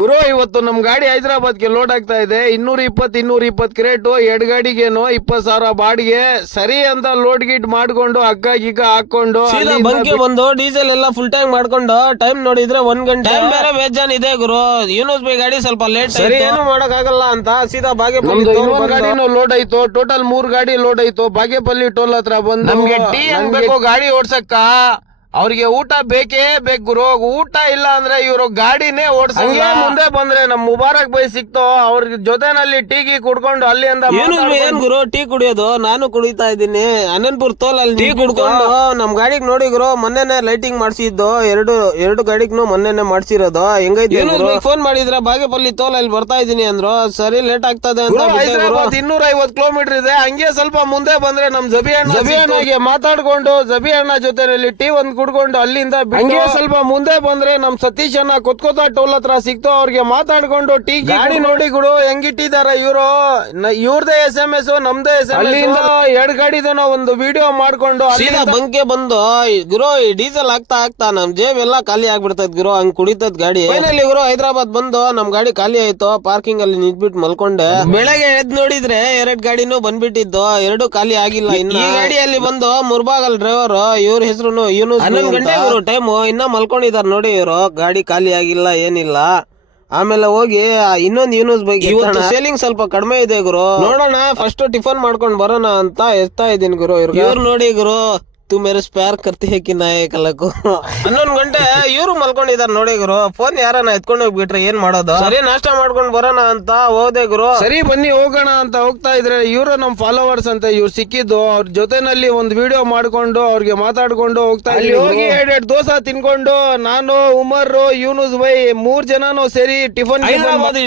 ಗುರು ಇವತ್ತು ನಮ್ ಗಾಡಿ ಹೈದರಾಬಾದ್ಗೆ ಲೋಡ್ ಆಗ್ತಾ ಇದೆ. 220 ಕ್ರೇಟು, ಎಡ್ಗಾಡಿಗೇನು 20,000 ಬಾಡಿಗೆ. ಸರಿ ಅಂತ ಲೋಡ್ ಗಿಟ್ ಮಾಡ್ಕೊಂಡು ಹಗ್ಗ ಗಿಗ್ಗ ಹಾಕೊಂಡು ಬಂಕೆ ಬಂದು ಡೀಸೆಲ್ ಎಲ್ಲ ಫುಲ್ ಟ್ಯಾಂಕ್ ಮಾಡ್ಕೊಂಡು ಟೈಮ್ ನೋಡಿದ್ರೆ 1 ಗಂಟೆ ಬೇರೆ ಬೇಜಾನ್ ಇದೆ ಗುರು. ಯೂನುಸ್ ಬೈ ಗಾಡಿ ಸ್ವಲ್ಪ ಲೇಟ್ ಸರಿ ಏನು ಮಾಡಕ್ ಆಗಲ್ಲ ಅಂತ ಸೀದಾ ಬಾಗೇಪಲ್ಲಿ ಗಾಡಿನೂ ಲೋಡ್ ಆಯ್ತು. ಟೋಟಲ್ 3 ಗಾಡಿ ಲೋಡ್ ಆಯ್ತು. ಬಾಗೇಪಲ್ಲಿ ಟೋಲ್ ಹತ್ರ ಬಂದು ನಮ್ಗೆ ಟೀ ಬೇಕು ಗಾಡಿ ಓಡ್ಸಕ್ಕ. ಅವ್ರಿಗೆ ಊಟ ಬೇಕೇ ಬೇಕು ಗುರು. ಊಟ ಇಲ್ಲ ಅಂದ್ರೆ ಇವರು ಗಾಡಿನೇ ಓಡಿಸಂಗೆ. ಮುಂದೆ ಬಂದ್ರೆ ನಮ್ ಮುಬಾರಕ್ ಬೈ ಸಿಕ್ತೋ ಅವ್ರ ಜೊತೆನಲ್ಲಿ ಟೀ ಗಿ ಕುಡ್ಕೊಂಡು ಅಲ್ಲಿಂದ ಏನ್ ಗುರು ಟೀ ಕುಡಿಯೋದು. ನಾನು ಕುಡಿತಾ ಇದ್ದೀನಿ ಅನಂತಪುರ್ ತೋಲ್ ಅಲ್ಲಿ ಟೀ ಕುಡ್ಕೊಂಡು ನಮ್ ಗಾಡಿಗೆ ನೋಡಿ ಗುರು ಮೊನ್ನೆನೆ ಲೈಟಿಂಗ್ ಮಾಡ್ಸಿದ್ದು. ಎರಡು ಗಾಡಿಗೂ ಮೊನ್ನೆನೆ ಮಾಡ್ಸಿರೋದು. ಹೆಂಗೈತೆ ಫೋನ್ ಮಾಡಿದ್ರೆ ಬಾಗೇಪಲ್ಲಿ ತೋಲ್ ಅಲ್ಲಿ ಬರ್ತಾ ಇದೀನಿ ಅಂದ್ರು. ಸರಿ ಲೇಟ್ ಆಗ್ತದೆ ಅಂತ. ಹೈದರಾಬಾದ್ 250 ಕಿಲೋಮೀಟರ್ ಇದೆ. ಹಂಗೆ ಸ್ವಲ್ಪ ಮುಂದೆ ಬಂದ್ರೆ ನಮ್ ಜಬಿಯಣ್ಣಗೆ ಮಾತಾಡ್ಕೊಂಡು ಜಬಿಯಣ್ಣ ಜೊತೆನಲ್ಲಿ ಟೀ ಒಂದ್ ಕುಡ್ಕೊಂಡು ಅಲ್ಲಿಂದ ಹಂಗೆ ಸ್ವಲ್ಪ ಮುಂದೆ ಬಂದ್ರೆ ನಮ್ ಸತೀಶ್ ಅಣ್ಣ ಕೊತ್ಕೋತ ಟೋಲ್ ಹತ್ರ ಸಿಕ್ತು. ಅವ್ರಿಗೆ ಮಾತಾಡ್ಕೊಂಡು ಟೀ ಗಾಡಿ ನೋಡಿ ಗುರು ಹೆಂಗಿಟ್ಟಿದಾರ ಇವರು. ಇವ್ರದೇ SMS ನಮ್ದೇ SMS. 2 ಗಾಡಿದು ಒಂದು ವಿಡಿಯೋ ಮಾಡ್ಕೊಂಡು ಬಂಕೆ ಬಂದು ಗುರು ಡೀಸೆಲ್ ಆಗ್ತಾ ನಮ್ ಜೇಬ್ ಎಲ್ಲ ಖಾಲಿ ಆಗ್ಬಿಡ್ತೈತ್ ಗುರು. ಹಂಗ್ ಕುಡಿತದ್ ಗಾಡಿ. ಫೈನಲಿ ಗುರು ಹೈದರಾಬಾದ್ ಬಂದು ನಮ್ ಗಾಡಿ ಖಾಲಿ ಆಯ್ತು. ಪಾರ್ಕಿಂಗ್ ಅಲ್ಲಿ ನಿಂತ್ಬಿಟ್ಟು ಮಲ್ಕೊಂಡೆ. ಬೆಳಗ್ಗೆ ಎದ್ ನೋಡಿದ್ರೆ 2 ಗಾಡಿನೂ ಬಂದ್ಬಿಟ್ಟಿದ್ದು. 2 ಖಾಲಿ ಆಗಿಲ್ಲ. ಇನ್ನು ಈ ಗಾಡಿಯಲ್ಲಿ ಬಂದು ಮುರ್ಬಾಗಲ್ ಡ್ರೈವರ್. ಇವ್ರ ಹೆಸರು ಯೂನುಸ್. 11 ಗಂಟೆ ಟೈಮ್ ಇನ್ನ ಮಲ್ಕೊಂಡಿದಾರ ನೋಡಿ ಇವರು. ಗಾಡಿ ಖಾಲಿ ಆಗಿಲ್ಲ ಏನಿಲ್ಲ. ಆಮೇಲೆ ಹೋಗಿ ಇನ್ನೊಂದು ಯೂನುಸ್ ಬೈಕ್. ಇವತ್ತು ಸೇಲಿಂಗ್ ಸ್ವಲ್ಪ ಕಡಿಮೆ ಇದೆ ಗುರು. ನೋಡೋಣ ಫಸ್ಟ್ ಟಿಫನ್ ಮಾಡ್ಕೊಂಡ್ ಬರೋಣ ಅಂತ ಎಸ್ತಾ ಇದೀನಿ ಗುರು. ಇವ್ರು ನೋಡಿ ಗುರು ತು ಮೇರೆ ಸ್ಪೇರ್ ಕರ್ತಿ ಹೇಕಿ ನಾಯ ಕಲಕು. 11 ಗಂಟೆ ಇವ್ರು ಮಲ್ಕೊಂಡಿದಾರ ನೋಡಿ ಗುರು. ಫೋನ್ ಯಾರನ್ನ ಎತ್ಕೊಂಡು ಹೋಗ್ಬಿಟ್ರೆ ಏನ್ ಮಾಡೋದು. ಸರಿ ನಾಷ್ಟ ಮಾಡ್ಕೊಂಡ್ ಬರೋಣ ಅಂತ ಹೋದೆ ಗುರು. ಸರಿ ಬನ್ನಿ ಹೋಗೋಣ ಅಂತ ಹೋಗ್ತಾ ಇದ್ರೆ ಇವ್ರು ನಮ್ ಫಾಲೋವರ್ಸ್ ಅಂತ ಇವ್ರು ಸಿಕ್ಕಿದ್ದು. ಅವ್ರ ಜೊತೆನಲ್ಲಿ ಒಂದು ವಿಡಿಯೋ ಮಾಡ್ಕೊಂಡು ಅವ್ರಿಗೆ ಮಾತಾಡ್ಕೊಂಡು ಹೋಗ್ತಾ ಇದ್ವಿ. ಹೋಗಿ 2 ದೋಸೆ ತಿನ್ಕೊಂಡು ನಾನು ಉಮರ್ ಯೂನುಸ್ ಬೈ 3 ಜನನು ಸೇರಿ ಟಿಫನ್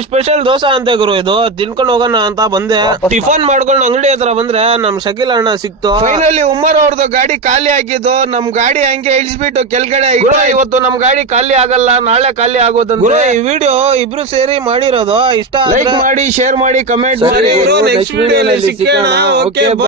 ಸ್ಪೆಷಲ್ ದೋಸೆ ಅಂತೆ ಗುರು. ಇದು ತಿನ್ಕೊಂಡು ಹೋಗೋಣ ಅಂತ ಬಂದೆ. ಟಿಫನ್ ಮಾಡ್ಕೊಂಡು ಅಂಗಡಿ ಹತ್ರ ಬಂದ್ರೆ ನಮ್ ಶಕೀಲ್ ಅಣ್ಣ ಸಿಕ್ತು. ಫೈನಲಿ ಉಮರ್ ಅವ್ರದ್ದು ಗಾಡಿ ಖಾಲಿ ಆಗಿದ್ದು. ನಮ್ ಗಾಡಿ ಹಂಗೆ ಇಳಿಸ್ಬಿಟ್ಟು ಕೆಳಗಡೆ ಇವತ್ತು ನಮ್ ಗಾಡಿ ಖಾಲಿ ಆಗಲ್ಲ, ನಾಳೆ ಖಾಲಿ ಆಗೋದಂದ್ರೆ. ಈ ವಿಡಿಯೋ ಇಬ್ರು ಸೇರಿ ಮಾಡಿರೋದು. ಇಷ್ಟ ಲೈಕ್ ಮಾಡಿ, ಶೇರ್ ಮಾಡಿ, ಕಮೆಂಟ್ ಮಾಡಿ. ನೆಕ್ಸ್ಟ್ ವಿಡಿಯೋ ಸಿಕ್ಕೋಣ. ಓಕೆ.